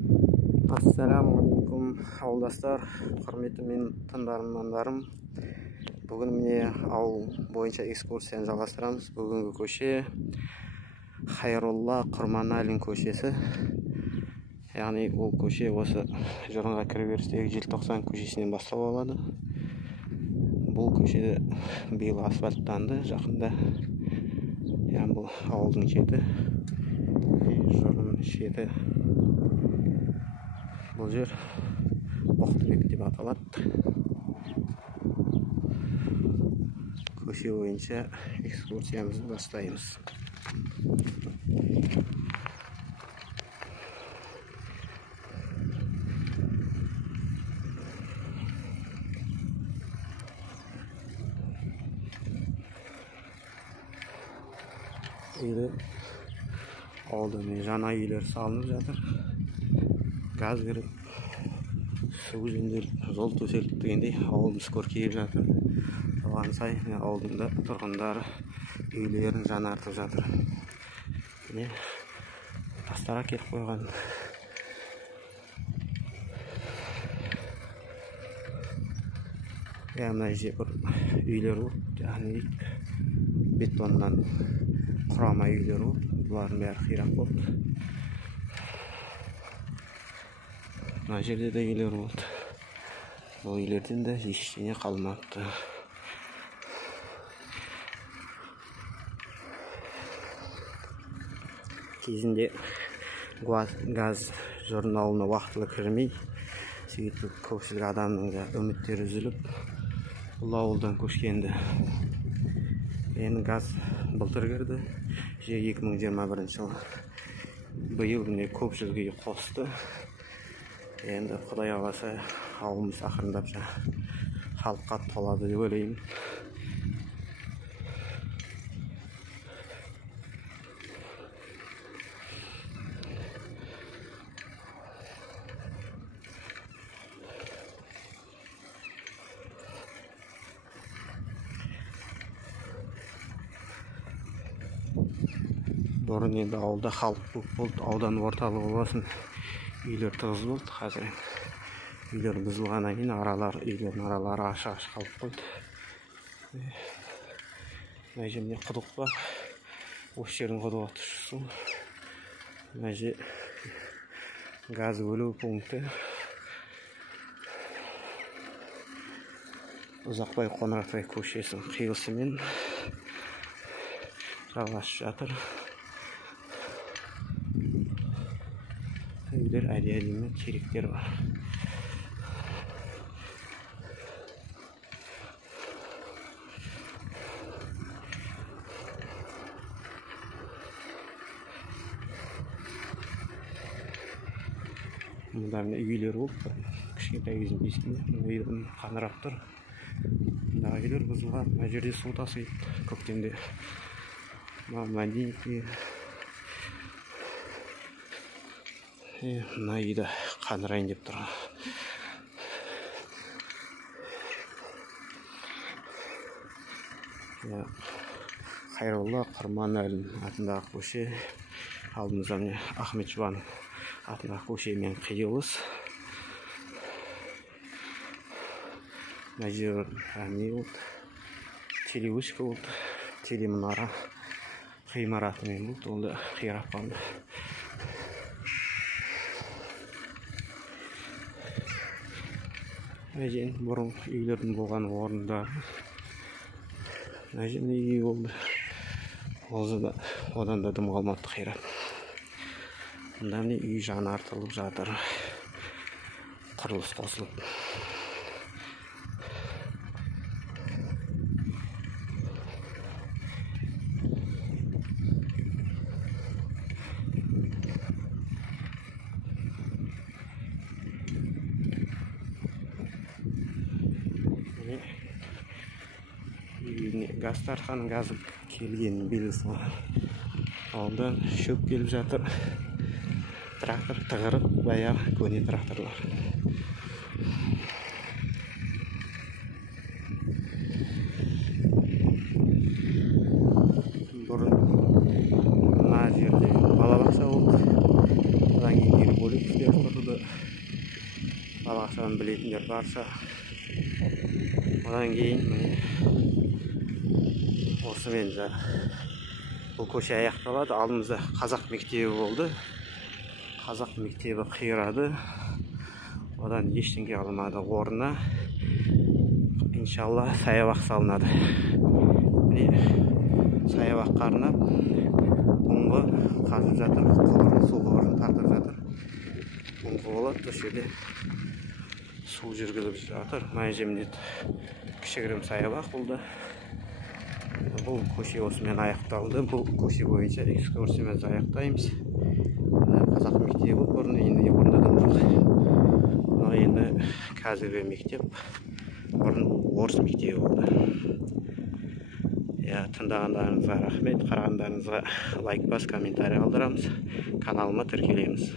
Ассаламағалейкум ауылдастар, құрметті мен тыңдармандарым. Бүгін міне ауыл бойынша экскурсияны жалғастырамыз. Бүгінгі көше Хайролла Құрманалин көшесі. Яғни ол көше осы Жорынға кіреберістегі Желтоқсан көшесінен бастау алады. Бұл көшеде биыл асфальттанды жақында. Яғни бұл ауылдың шеті, Жорын шеті. Бұл жер Боқтыбек деп аталады. Көше бойынша экскурсиямызды бастаймыз. Ауылда жаңа үйлер салынып жатыр. Газ кіріп, су жөнделіп, жол төселіп дегендей ауылымыз көркейіп жатыр. Соған сай ауылдың тұрғындары үйлерін жаңартып жатыр. Міне тастар әкеліп қойған. Мына жерде бір үйлер болды, яғни бетоннан құрама үйлер болды. Бұлардың бәрі қирап болды. Мына жерде де үйлер болды. Бұл үйлерден де ештеңе қалмапты. Кезінде газ Жорын ауылына уақытылы кірмей, сөйтіп көпшілік адамның да үміттері үзіліп, бұл ауылдан көшкенді. Енді газ былтыр кірді, 2021 жылы. Биыл міне көпшілік үй қосты. Енді Құдай қаласа ауылымыз ақырындап халыққа толады деп ойлаймын. Бұрын енді ауылда халық көп болды, аудан орталығы болсын, үйлер тығыз болды. Қазір үйлер бұзылғаннан кейін үйлердің аралары ашық қалып қойды. Мына жерде құдық бар. Осы жердің құдығы тұщы су. Мына жер газ бөлу пункті. Ұзақбай Қоңыратбай көшесінің қиылысымен жалғасып жатыр. Үйлер әдемі теректер бар. Мұнда үйлер болды. Кішкентай кезінде ескендер. Үйдің қаңырап тұр. Мұндағы үйлер бұзылған. Мына жерде су тасиды көктемде. Мәдениетке. Мына үйді қаңырайын деп тұр. Хайролла Құрманалин атындағы көше. Алдымызда Ахмет Жұбанов атындағы көшемен қиылыс. Мына жер не болды? Телевышка болды. Телемұнара ғимаратымен болды. Ол да қирап қалды. Әжен бұрын үйлердің болған орында. Әжен үй болды. Одан да дым қалмады қирап. Мұнда үй жаңартылып жатыр. Құрылыс қосылып. Газ тартқан газы келген белгісі бар. Ауылда шөп келіп жатыр. Трактор тығырып, баяғы көне тракторлар. Бұрын мына жерде балабақша болды. Одан кейін бөлек істер тұрды. Балақшаны білетіндер барса. Одан кейін осымен бұл көше аяқталады. Алдымызда қазақ мектебі болды. Қазақ мектебі қирады. Одан ештеңе қалмады орнына. Иншалла саябақ салынады. Саябаққа арнап ұңғы қазып жатыр. Су құбырын тартып жатыр. Ұңғы болады. Осы жерде су жүргізіп жатыр. Май жемдет кішігірім саябақ болды. Бұл көше осымен аяқталды. Бұл көше бойынша экскурсиямызды аяқтаймыз. Қазақ мектебі бұрын, енді орнатылған жоқ. Енді қазіргі мектеп, бұрын орыс мектебі болды. Тыңдағандарыңызға рахмет, қарағандарыңызға лайк бас, комментарий қалдырамыз, каналыма тіркелеміз.